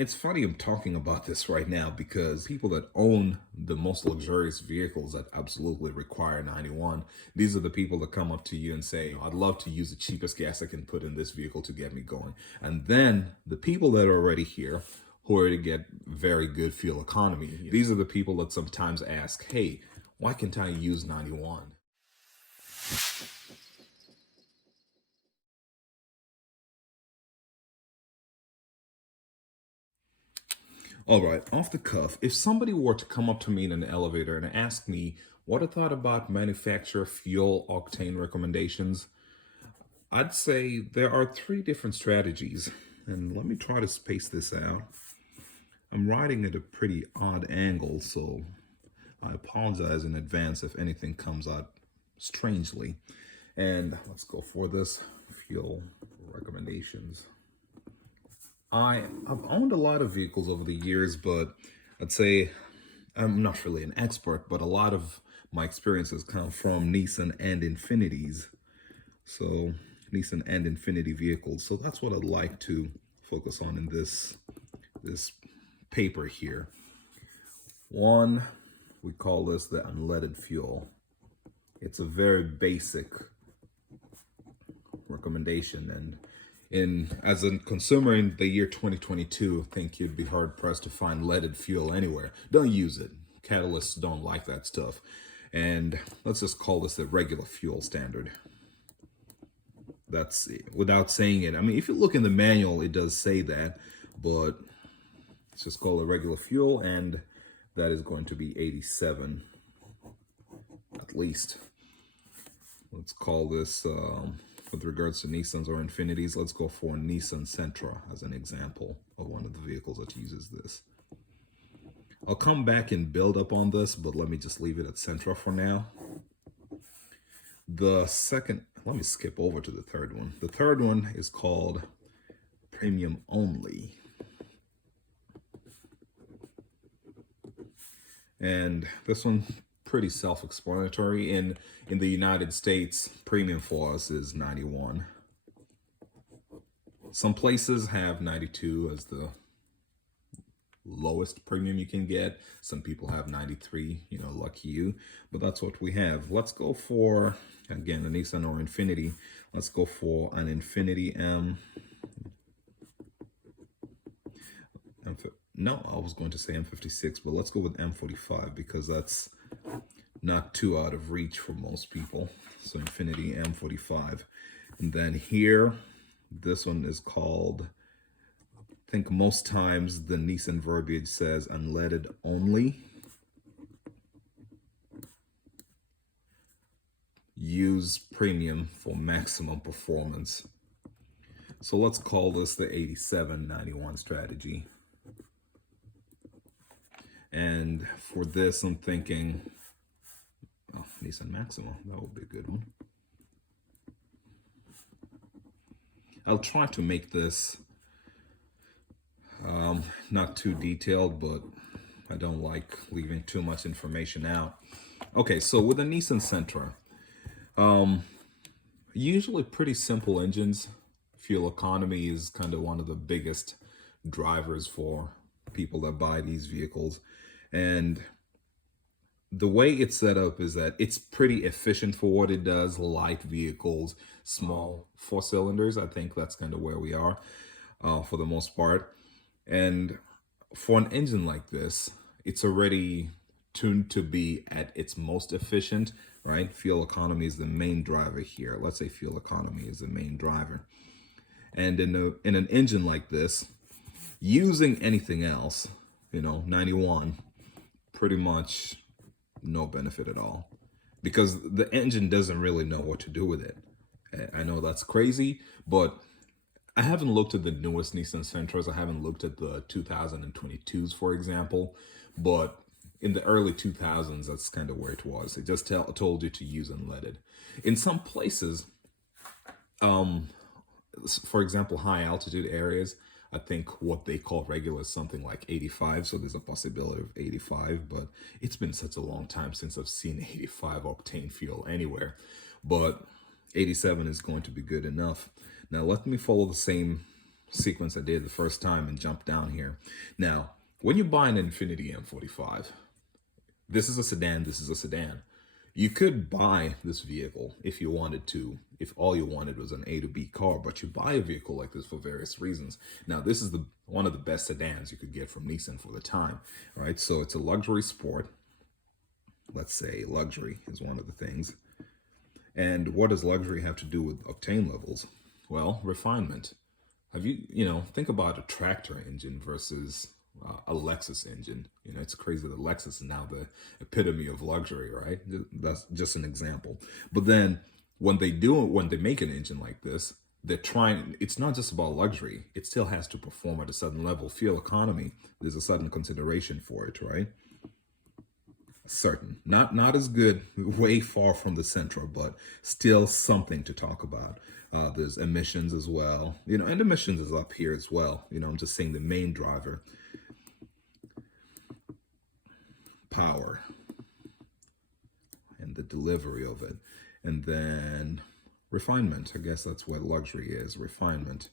it's funny I'm talking about this right now because people that own the most luxurious vehicles that absolutely require 91, these are the people that come up to you and say, I'd love to use the cheapest gas I can put in this vehicle to get me going. And then the people that are already here, who are to get very good fuel economy, these are the people that sometimes ask, hey, why can't I use 91? All right, off the cuff, if somebody were to come up to me in an elevator and ask me what I thought about manufacturer fuel octane recommendations, I'd say there are three different strategies. And let me try to space this out. I'm riding at a pretty odd angle, so I apologize in advance if anything comes out strangely. And let's go for this fuel recommendations. I've owned a lot of vehicles over the years, but I'd say I'm not really an expert, but a lot of my experiences come from Nissan and Infinitis. So Nissan and Infiniti vehicles. So that's what I'd like to focus on in this paper here. One, we call this the unleaded fuel. It's a very basic recommendation, and as a consumer in the year 2022, I think you'd be hard pressed to find leaded fuel anywhere. Don't use it. Catalysts don't like that stuff. And let's just call this the regular fuel standard. That's without saying it. I mean, if you look in the manual, it does say that, but let's just call it regular fuel, and that is going to be 87 at least. Let's call this, with regards to Nissans or Infinitis, let's go for Nissan Sentra as an example of one of the vehicles that uses this. I'll come back and build up on this, but let me just leave it at Sentra for now. The second, let me skip over to the third one. The third one is called Premium Only. And this one, pretty self-explanatory. In the United States, premium for us is 91. Some places have 92 as the lowest premium you can get. Some people have 93, you know, lucky you. But that's what we have. Let's go for, again, a Nissan or Infiniti. Let's go for an Infiniti No, I was going to say M56, but let's go with M45 because that's not too out of reach for most people. So Infiniti M45. And then here, this one is called, I think most times the Nissan verbiage says unleaded only. Use premium for maximum performance. So let's call this the 87-91 strategy. And for this, I'm thinking, oh, Nissan Maximum, that would be a good one. I'll try to make this not too detailed, but I don't like leaving too much information out. Okay, so with a Nissan Sentra, usually pretty simple engines. Fuel economy is kind of one of the biggest drivers for people that buy these vehicles. And the way it's set up is that it's pretty efficient for what it does. Light vehicles, small 4 cylinders. I think that's kind of where we are for the most part. And for an engine like this, it's already tuned to be at its most efficient, right? Fuel economy is the main driver here. Let's say fuel economy is the main driver. And in an engine like this, using anything else, you know, 91, pretty much no benefit at all, because the engine doesn't really know what to do with it. I know that's crazy, but I haven't looked at the newest Nissan Sentras. I haven't looked at the 2022s, for example, but in the early 2000s, that's kind of where it was. It just told you to use unleaded. In some places, for example, high altitude areas, I think what they call regular is something like 85. So there's a possibility of 85, but it's been such a long time since I've seen 85 octane fuel anywhere. But 87 is going to be good enough. Now let me follow the same sequence I did the first time and jump down here. Now, when you buy an Infiniti M45, this is a sedan, this is a sedan. You could buy this vehicle if you wanted to, if all you wanted was an A to B car, but you buy a vehicle like this for various reasons. Now, this is one of the best sedans you could get from Nissan for the time, right? So it's a luxury sport. Let's say luxury is one of the things. And what does luxury have to do with octane levels? Well, refinement. Have think about a tractor engine versus a Lexus engine. It's crazy that Lexus is now the epitome of luxury, right? That's just an example. But then when they make an engine like this, it's not just about luxury. It still has to perform at a certain level. Fuel economy, there's a certain consideration for it, right? Certain, not as good, way far from the Sentra, but still something to talk about. There's emissions as well, and emissions is up here as well. I'm just saying the main driver. Power and the delivery of it, and then refinement. I guess that's what luxury is, refinement.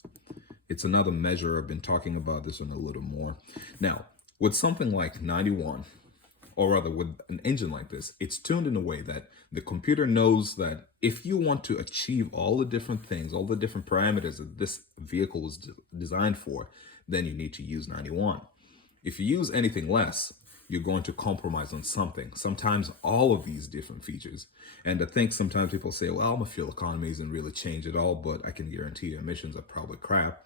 It's another measure. I've been talking about this one a little more. Now, with something like 91, or rather with an engine like this, it's tuned in a way that the computer knows that if you want to achieve all the different things, all the different parameters that this vehicle was designed for, then you need to use 91. If you use anything less, you're going to compromise on something, sometimes all of these different features. And I think sometimes people say, well, my fuel economy isn't really changed at all, but I can guarantee you emissions are probably crap.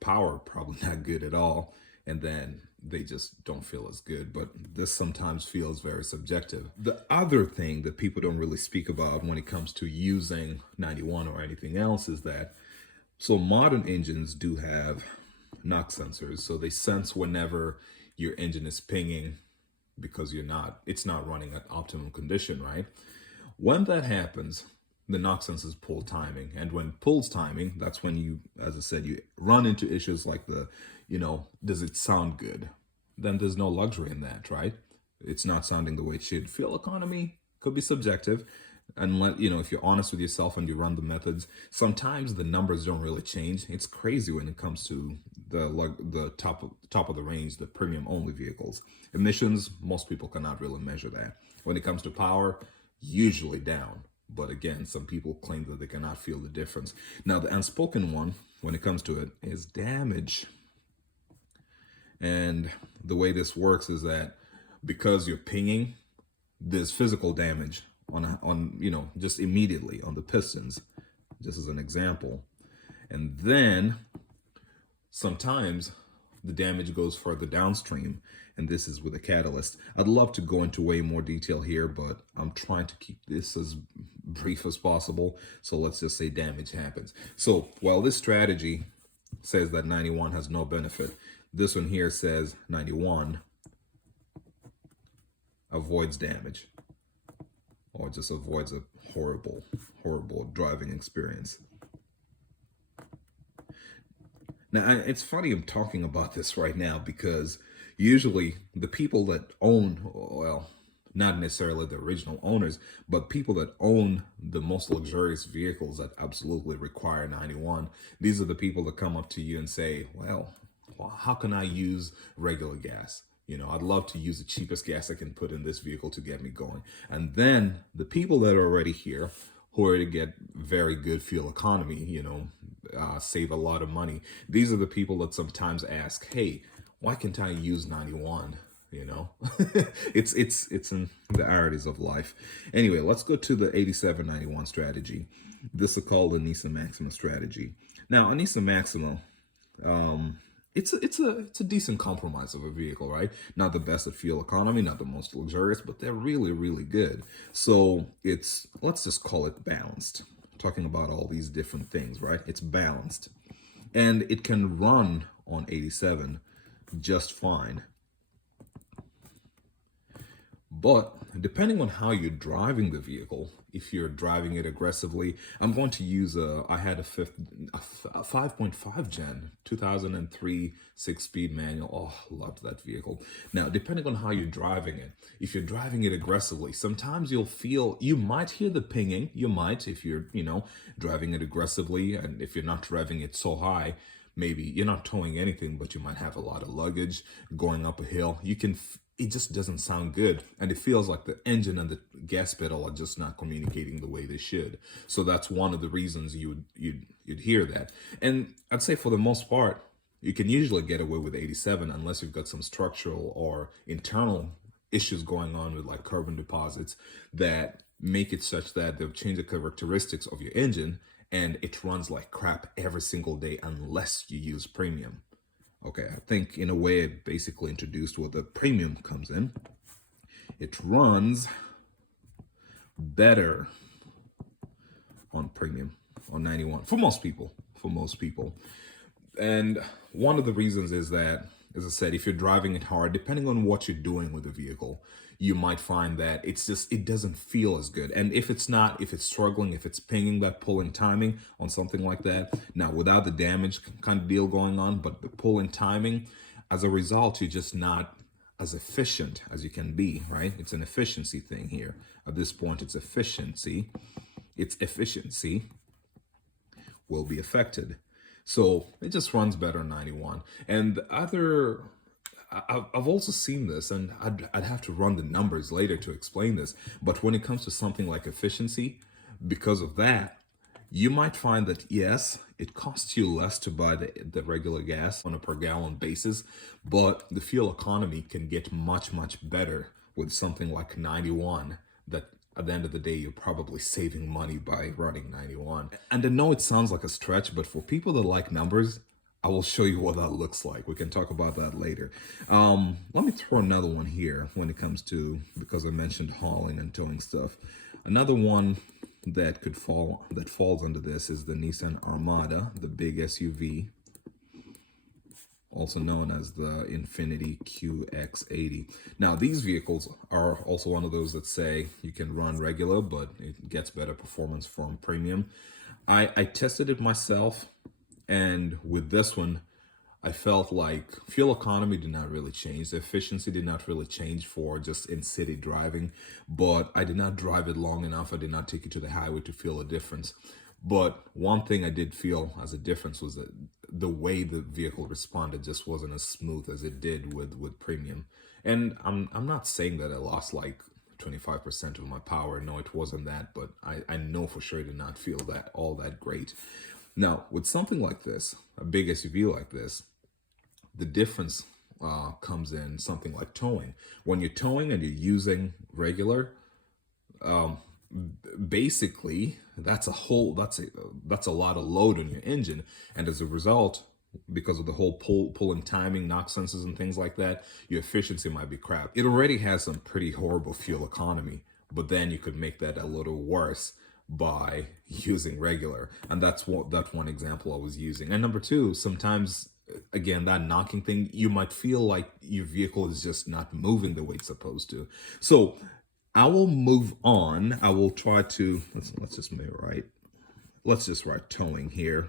Power, probably not good at all. And then they just don't feel as good. But this sometimes feels very subjective. The other thing that people don't really speak about when it comes to using 91 or anything else is that, so modern engines do have knock sensors. So they sense whenever your engine is pinging because it's not running at optimum condition, right? When that happens, the knock sensors pull timing. And when it pulls timing, that's when you, as I said, you run into issues like does it sound good? Then there's no luxury in that, right? It's not sounding the way it should. Fuel economy could be subjective. And if you're honest with yourself and you run the methods, sometimes the numbers don't really change. It's crazy when it comes to the top of the range, the premium only vehicles. Emissions, most people cannot really measure that. When it comes to power, usually down. But again, some people claim that they cannot feel the difference. Now, the unspoken one, when it comes to it, is damage. And the way this works is that because you're pinging, there's physical damage on just immediately on the pistons, just as an example. And then sometimes the damage goes further downstream, and this is with a catalyst. I'd love to go into way more detail here, but I'm trying to keep this as brief as possible. So let's just say damage happens. So while this strategy says that 91 has no benefit, this one here says 91 avoids damage, or just avoids a horrible, horrible driving experience. Now, it's funny I'm talking about this right now because usually the people that own, well, not necessarily the original owners, but people that own the most luxurious vehicles that absolutely require 91, these are the people that come up to you and say, well, how can I use regular gas? I'd love to use the cheapest gas I can put in this vehicle to get me going. And then the people that are already here, who are to get very good fuel economy, save a lot of money. These are the people that sometimes ask, hey, why can't I use 91? It's in the ironies of life. Anyway, let's go to the 8791 strategy. This is called the Nissan Maximum strategy. Now, a Nissan Maximum, it's a decent compromise of a vehicle, right? Not the best at fuel economy, not the most luxurious, but they're really, really good. So let's just call it balanced. Talking about all these different things, right? It's balanced. And it can run on 87 just fine. But depending on how you're driving the vehicle, if you're driving it aggressively, I'm going to use I had a 5.5 gen 2003 6-speed manual. Oh, loved that vehicle. Now, depending on how you're driving it, if you're driving it aggressively, sometimes you might hear the pinging. You might, if you're, driving it aggressively, and if you're not driving it so high. maybe you're not towing anything, but you might have a lot of luggage going up a hill. It just doesn't sound good, and it feels like the engine and the gas pedal are just not communicating the way they should. So that's one of the reasons you'd hear that. And I'd say for the most part, you can usually get away with 87 unless you've got some structural or internal issues going on with like carbon deposits that make it such that they've changed the characteristics of your engine and it runs like crap every single day unless you use premium. Okay, I think in a way it basically introduced where the premium comes in. It runs better on premium, on 91, for most people, And one of the reasons is that, as I said, if you're driving it hard, depending on what you're doing with the vehicle, you might find that it doesn't feel as good. And if it's struggling, if it's pinging that pulling timing on something like that, now without the damage kind of deal going on, but the pulling timing, as a result, you're just not as efficient as you can be, right? It's an efficiency thing here. At this point, it's efficiency will be affected. So it just runs better in 91. And I've also seen this, and I'd have to run the numbers later to explain this. But when it comes to something like efficiency, because of that, you might find that, yes, it costs you less to buy the regular gas on a per gallon basis, but the fuel economy can get much, much better with something like 91 that at the end of the day, you're probably saving money by running 91. And I know it sounds like a stretch, but for people that like numbers, I will show you what that looks like. We can talk about that later. Let me throw another one here when it comes to, because I mentioned hauling and towing stuff. Another one that falls under this is the Nissan Armada, the big SUV, also known as the Infiniti QX80. Now, these vehicles are also one of those that say you can run regular, but it gets better performance from premium. I tested it myself, and with this one, I felt like fuel economy did not really change. The efficiency did not really change for just in-city driving, but I did not drive it long enough. I did not take it to the highway to feel a difference. But one thing I did feel as a difference was that the way the vehicle responded just wasn't as smooth as it did with premium. And I'm not saying that I lost like 25% of my power. No, it wasn't that, but I know for sure it did not feel that all that great. Now, with something like this, a big SUV like this, the difference comes in something like towing. When you're towing and you're using regular, basically that's a lot of load on your engine, and as a result, because of the whole pulling timing, knock sensors and things like that, your efficiency might be crap. It already has some pretty horrible fuel economy, but then you could make that a little worse by using regular, and that's one example I was using. And number two, sometimes, again, that knocking thing, you might feel like your vehicle is just not moving the way it's supposed to. So I will move on. I will try to, let's just write towing here.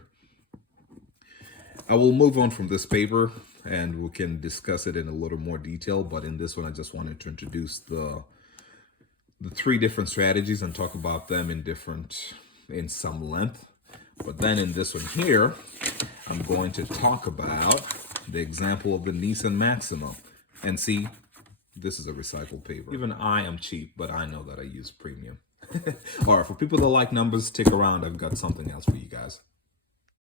I will move on from this paper and we can discuss it in a little more detail. But in this one, I just wanted to introduce the three different strategies and talk about them in some length. But then in this one here, I'm going to talk about the example of the Nissan Maximum. And see, this is a recycled paper. Even I am cheap, but I know that I use premium. All right, for people that like numbers, stick around. I've got something else for you guys.